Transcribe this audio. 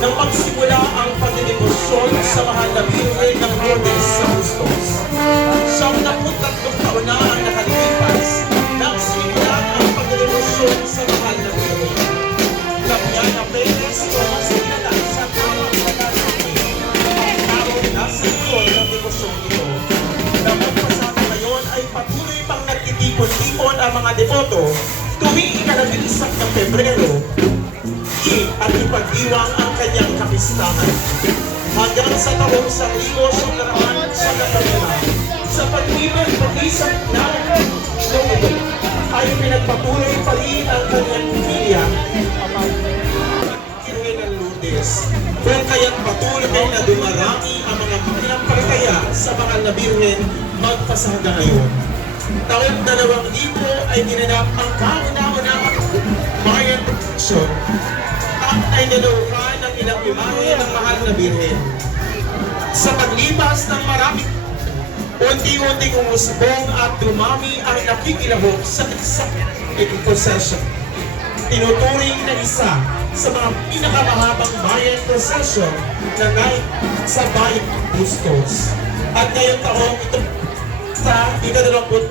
nang magsimula ang pagdedebosyon sa mahal na Birhen ng Lourdes sa Bustos. 73 taon na ang nakalipas nang simulan ang pagdedebosyon sa mahal na Birhen. Labiana Perez o mas kilala sa tamang pagkakasama ang taong nasa likod ng debosyon ito. Na magpasama ngayon ay patuloy pang nagtitipon-tipon ang mga deboto tuwing ika-11 ng Pebrero at ipag-iwang ang kanyang kapistahan. Hanggang sa taong 1995 sa pag-ibig-pag-isang nalang ito ay pinagpatuloy pa rin ang kanyang pamilya Birhen ng Lourdes. Kung kaya't patuloy na dumarami ang mga pinampalataya sa mahal na Birhen magpasada ngayon. Taong 2000 ay ginanap ang kauna-unahang Mayan Procession at ay niluhan ng ilang imahe ng mahal na Birhen. Sa paglipas ng maraming unti-unting umusbong at dumami ang nakikilahok sa isang procession. Tinuturing na isa sa mga pinakamahabang Mayan Procession na night sa Bayan Bustos. At ngayong taong ito sa ika-26